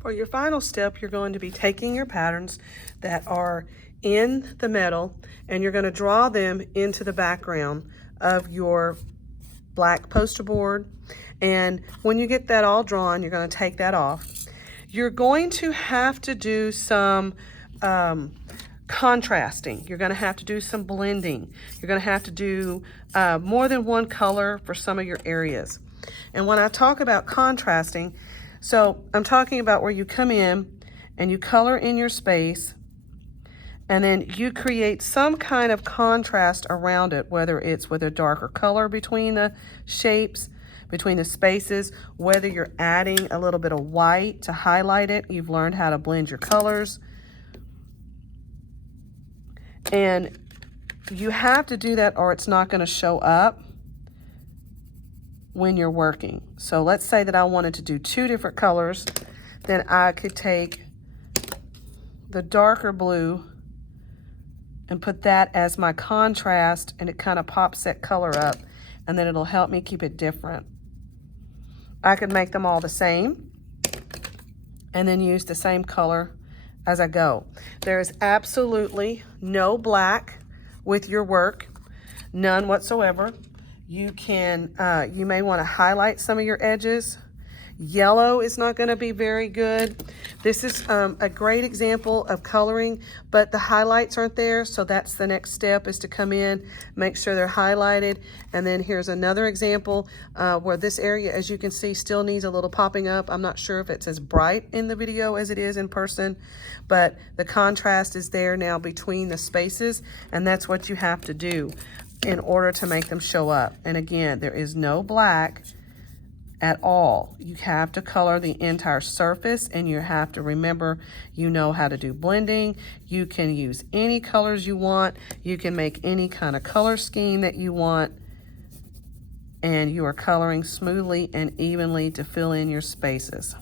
For your final step, you're going to be taking your patterns that are in the metal and you're going to draw them into the background of your black poster board. And when you get that all drawn, you're going to take that off. You're going to have to do some contrasting. You're going to have to do some blending. You're going to have to do more than one color for some of your areas. And when I talk about contrasting, so I'm talking about where you come in and you color in your space and then you create some kind of contrast around it, whether it's with a darker color between the shapes, between the spaces, whether you're adding a little bit of white to highlight it. You've learned how to blend your colors. And you have to do that or it's not going to show up when you're working. So let's say that I wanted to do two different colors. Then I could take the darker blue and put that as my contrast, and it kind of pops that color up, and then it'll help me keep it different. I could make them all the same and then use the same color as I go. There is absolutely no black with your work, none whatsoever. You can, you may want to highlight some of your edges. Yellow is not going to be very good. This is a great example of coloring, but the highlights aren't there, so that's the next step, is to come in, make sure they're highlighted. And then here's another example where this area, as you can see, still needs a little popping up. I'm not sure if it's as bright in the video as it is in person, but the contrast is there now between the spaces, and that's what you have to do in order to make them show up. And again, there is no black at all. You have to color the entire surface, and you have to remember, you know how to do blending. You can use any colors you want. You can make any kind of color scheme that you want, and you are coloring smoothly and evenly to fill in your spaces.